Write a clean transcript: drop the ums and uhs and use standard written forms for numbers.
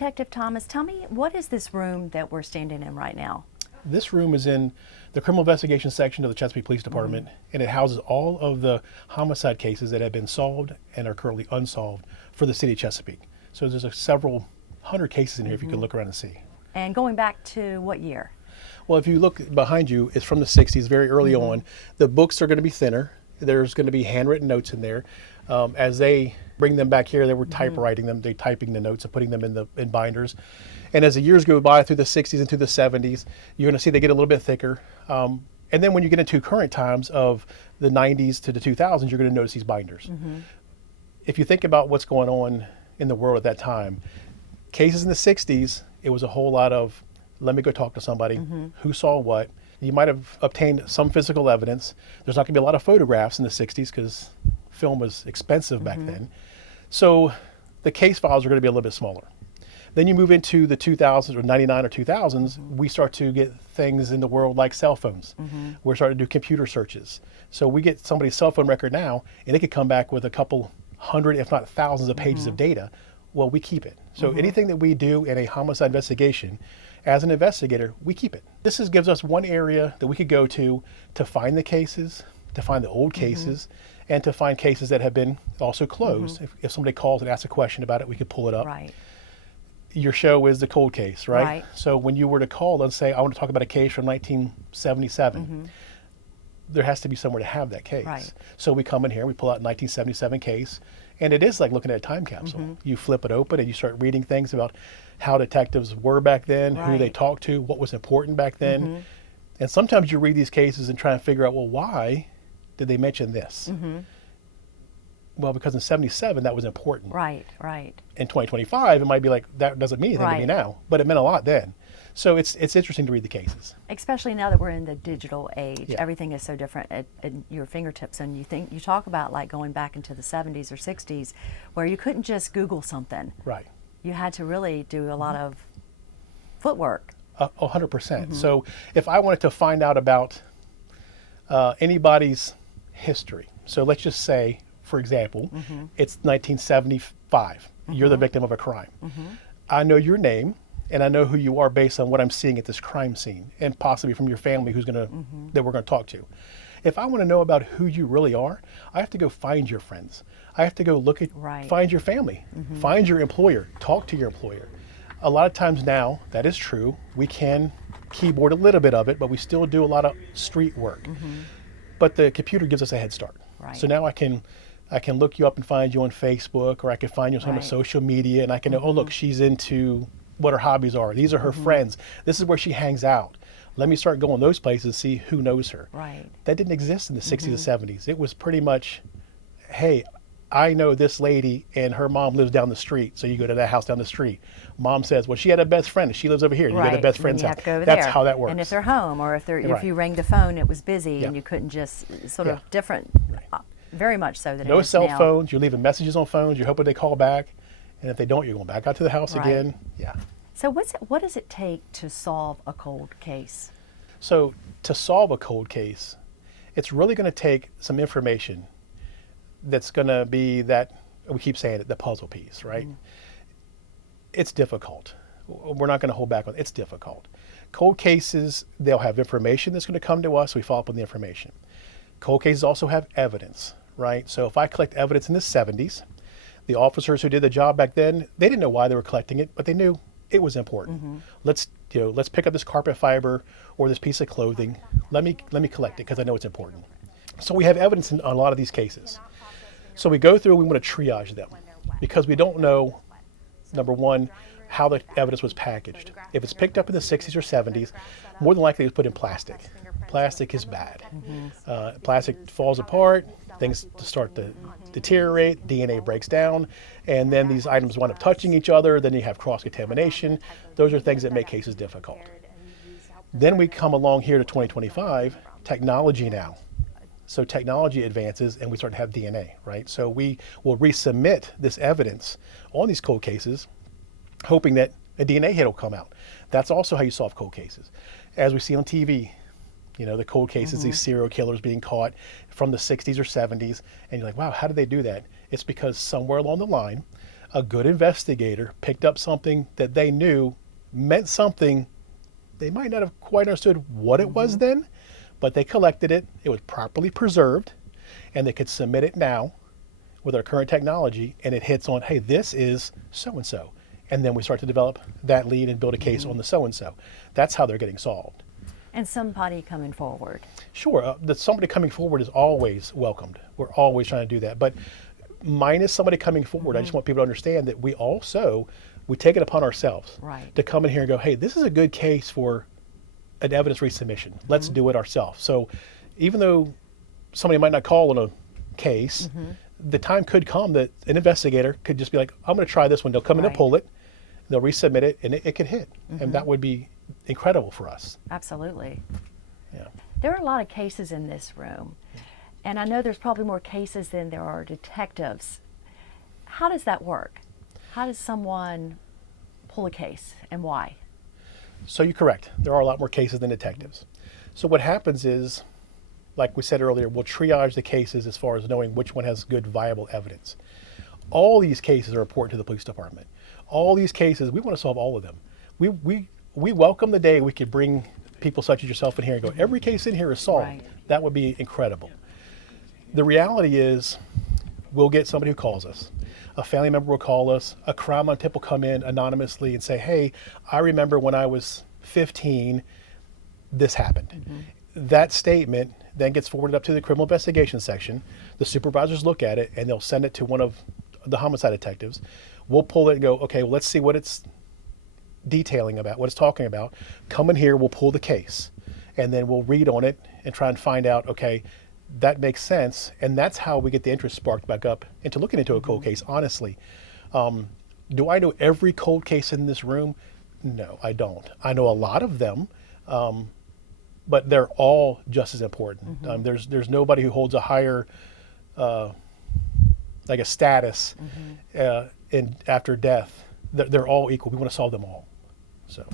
Detective Thomas, tell me, what is this room that we're standing in right now? This room is in the criminal investigation section of the Chesapeake Police Department, and it houses all of the homicide cases that have been solved and are currently unsolved for the City of Chesapeake. So there's several hundred cases in here if you can look around and see. And going back to what year? Well, if you look behind you, it's from the 60s, very early on. The books are going to be thinner. There's going to be handwritten notes in there. As they bring them back here, they were typewriting them, they typing the notes and putting them in binders. And as the years go by through the 60s into the 70s, you're going to see they get a little bit thicker. And then when you get into current times of the 90s to the 2000s, you're going to notice these binders. If you think about what's going on in the world at that time, cases in the 60s, it was a whole lot of, let me go talk to somebody who saw what. You might have obtained some physical evidence. There's not going to be a lot of photographs in the 60s because film was expensive back then. So the case files are going to be a little bit smaller. Then you move into the 2000s or 99 or 2000s, we start to get things in the world like cell phones. We're starting to do computer searches. So we get somebody's cell phone record now, and it could come back with a couple hundred, if not thousands of pages of data. Well, we keep it. So anything that we do in a homicide investigation, as an investigator, we keep it. This gives us one area that we could go to find the cases, to find the old cases, and to find cases that have been also closed. If somebody calls and asks a question about it, we could pull it up. Right. Your show is the cold case, right? Right. So when you were to call and say, I want to talk about a case from 1977, there has to be somewhere to have that case. Right. So we come in here, we pull out a 1977 case, and it is like looking at a time capsule. You flip it open and you start reading things about how detectives were back then, who they talked to, what was important back then. And sometimes you read these cases and try and figure out, well, why did they mention this? Well, because in 77, that was important. Right, right. In 2025, it might be like, that doesn't mean anything to me now, but it meant a lot then. So it's interesting to read the cases. Especially now that we're in the digital age, Yeah. everything is so different at your fingertips. And you talk about like going back into the 70s or 60s, where you couldn't just Google something. Right. You had to really do a lot of footwork. 100%. So if I wanted to find out about anybody's history, so let's just say, for example, it's 1975. You're the victim of a crime. I know your name, and I know who you are based on what I'm seeing at this crime scene, and possibly from your family that we're gonna talk to. If I want to know about who you really are, I have to go find your friends. I have to go look at, find your family, find your employer, talk to your employer. A lot of times now, that is true. We can keyboard a little bit of it, but we still do a lot of street work. But the computer gives us a head start. Right. So now I can look you up and find you on Facebook, or I can find you on social media, and I can know, oh, look, she's into what her hobbies are. These are her friends. This is where she hangs out. Let me start going those places and see who knows her. Right. That didn't exist in the 60s and 70s. It was pretty much, hey, I know this lady and her mom lives down the street, so you go to that house down the street. Mom says, well, she had a best friend and she lives over here. You go to the best friend's house. That's how that works. And if they're home, or if you rang the phone, it was busy and you couldn't just sort of different, very much so that it is now. No cell phones. You're leaving messages on phones. You're hoping they call back. And if they don't, you're going back out to the house again. Yeah. So what does it take to solve a cold case? So to solve a cold case, it's really going to take some information that's going to be that, we keep saying it, the puzzle piece, right? It's difficult. We're not going to hold back on it. It's difficult. Cold cases, they'll have information that's going to come to us. We follow up on the information. Cold cases also have evidence, right? So if I collect evidence in the 70s, the officers who did the job back then, they didn't know why they were collecting it, but they knew it was important. Let's pick up this carpet fiber or this piece of clothing. Let me collect it because I know it's important. So we have evidence in a lot of these cases. So we go through, we want to triage them because we don't know, number one, how the evidence was packaged. If it's picked up in the 60s or 70s, more than likely it was put in plastic. Plastic is bad. Plastic falls apart, things start to deteriorate, DNA breaks down, and then these items wind up touching each other, then you have cross-contamination. Those are things that make cases difficult. Then we come along here to 2025, technology now. So technology advances and we start to have DNA, right? So we will resubmit this evidence on these cold cases, hoping that a DNA hit will come out. That's also how you solve cold cases. As we see on TV, the cold cases, these serial killers being caught from the 60s or 70s, and you're like, wow, how did they do that? It's because somewhere along the line, A good investigator picked up something that they knew meant something. They might not have quite understood what it was then, but they collected it. It was properly preserved, and they could submit it now with our current technology, and it hits on, hey, this is so-and-so. And then we start to develop that lead and build a case on the so-and-so. That's how they're getting solved. And somebody coming forward. Sure, somebody coming forward is always welcomed. We're always trying to do that. But minus somebody coming forward, I just want people to understand that we take it upon ourselves to come in here and go, hey, this is a good case for an evidence resubmission. Let's do it ourselves. So even though somebody might not call on a case, the time could come that an investigator could just be like, I'm going to try this one. They'll come in and pull it, they'll resubmit it, and it could hit. And that would be incredible for us. Absolutely. Yeah. There are a lot of cases in this room, and I know there's probably more cases than there are detectives. How does that work? How does someone pull a case, and why? So you're correct. There are a lot more cases than detectives. So what happens is, like we said earlier, we'll triage the cases as far as knowing which one has good, viable evidence. All these cases are important to the police department. All these cases, we want to solve all of them. We welcome the day we could bring people such as yourself in here and go, every case in here is solved. That would be incredible. The reality is, we'll get somebody who calls us. A family member will call us. A crime on tip will come in anonymously and say, hey, I remember when I was 15, this happened. That statement then gets forwarded up to the criminal investigation section. The supervisors look at it and they'll send it to one of the homicide detectives. We'll pull it and go, okay, well, let's see what it's detailing about, what it's talking about. Come in here, we'll pull the case, and then we'll read on it and try and find out, okay, that makes sense. And that's how we get the interest sparked back up into looking into a cold case, honestly. Do I know every cold case in this room? No, I don't. I know a lot of them, but they're all just as important. There's nobody who holds a higher, like a status in after death. They're all equal. We want to solve them all. So.